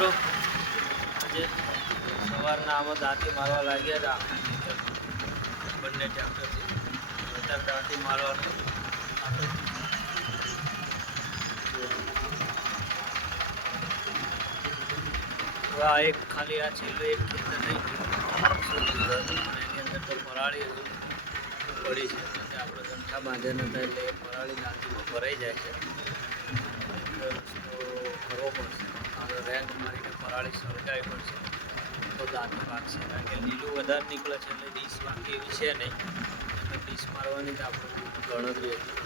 મિત્રો. આજે સવારના આમાં દાંતી મારવા લાગ્યા હતા. બંને ટ્રેક્ટરથી બધા દાંતી મારવાનું. આપણે આ એક ખાલી આ છેલ્લું એક ખેતર નહીં, એની અંદર તો પરાળી હજુ પડી છે. એટલે આપણે ગંઠા બાંધ્યા નહોતા એટલે એ પરાળી દાંતીમાં ભરાઈ જાય છે. રસ્તો કરવો પડશે આગળ મારીને પરાળી સળગાવી પડશે તો દાંત પાકશે કારણ કે લીલું વધારે નીકળે છે એટલે ડીશ વાગે એવી છે નહીં. ડીશ મારવાની જ આપણે ગણતરી હતી.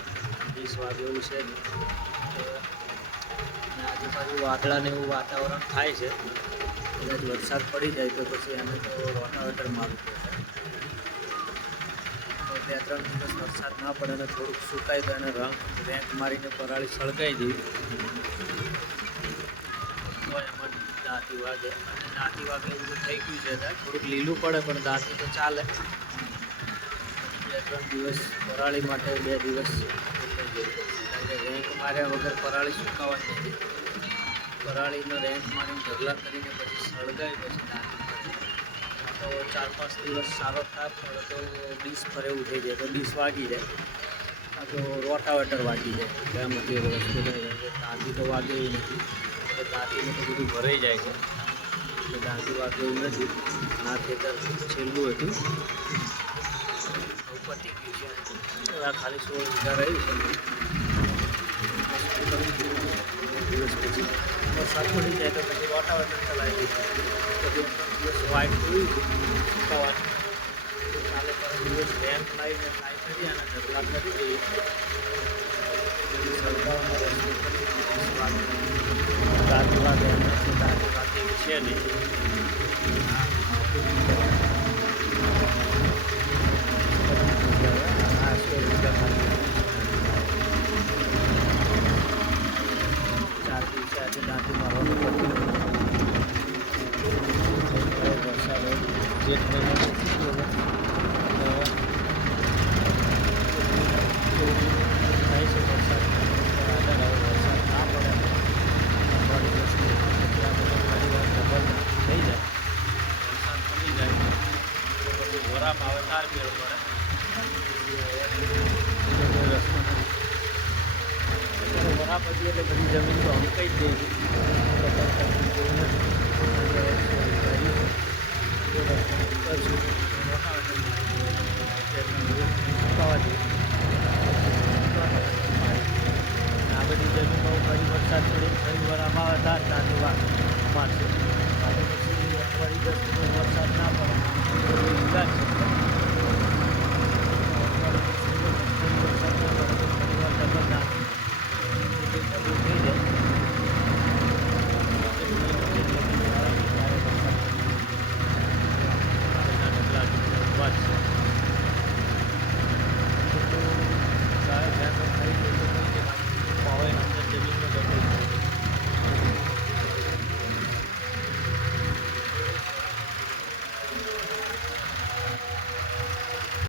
ડીશ વાગે એવું છે નહીં આજુબાજુ વાદળા ને એવું વાતાવરણ થાય છે. કદાચ વરસાદ પડી જાય તો પછી એને તો રોટાવેટર મારવું પડે. બે ત્રણ દિવસ વરસાદ ના પડે અને થોડુંક સુકાય તો એને રંગ રેંક મારીને પરાળી સળગાવી દેવી દાંતી વાગે અને દાંતી વાગે એવું થઈ ગયું છે થોડુંક લીલું પડે, પણ દાંતી તો ચાલે. બે ત્રણ દિવસ પરાળી માટે, બે દિવસ જ કારણ માર્યા વગર પરાળી સુકાવાની નથી પરાળીનો રેન્ક મારીને ઢગલા કરીને પછી સળગાવી પછી દાંતી તો ચાર પાંચ દિવસ સારો થાય પણ તો ડીશ ફરે એવું થઈ જાય, તો ડીશ વાગી જાય. આ તો રોટાવેટર વાગી જાય. એમાંથી એક વસ્તુ દાંતી તો વાગે એવી નથી. એટલે દાંતીમાં તો બધું ભરાઈ જાય છે. એટલે દાંતી વાત એવું નથી. આ ખેતર છેલ્લું હતું. પતી ગયું છે. આ ખાલી સોળ વીઘા રહ્યું છે. દિવસ પછી વરસાદ પડી જાય તો પછી વાતાવરણ ચલાવી દે તો દિવસ વાઇટ જોયું તો કાલે પર દિવસ રેમ્પ લાવીને ટ્રાય કરી અને ઢગલા કરી દઈએ. સરકારમાં રસ્તો કરી દાદી વાગે એમનાથી દાદી વાગે એવી છે નહીં આ સો રૂપિયા ખાલી ચાર દિવસે આજે દાંતી મારવાનું પટ્યું વરસાદ જેઠ મહિનો બેસી ગયો હવે. અને હવે એવું થાય છે વરસાદ આગળ હવે વરસાદ ના પડે અઠવાડિયું દિવસની એટલે આ બધું ઘણી વાર ડબલ થઈ જાય વરસાદ પડી જાય તો પછી વરાપ આવે તાર મેળ પડે બીજો કોઈ રસ્તો નથી અત્યારે વરાપ હતી એટલે બધી જમીન તો હંકાઈ જ ગઈ હતી બધા તકલીફ જેવું નથી આજે સોરી કરી જો રસ્તો કરશું તો રોટાવેટર મારી સુકાવા દઈએ આ બધી જમીનમાં ફરી વરસાદ પડે ફરી આવે તાર તારની વાત. મારશે. પછી દસ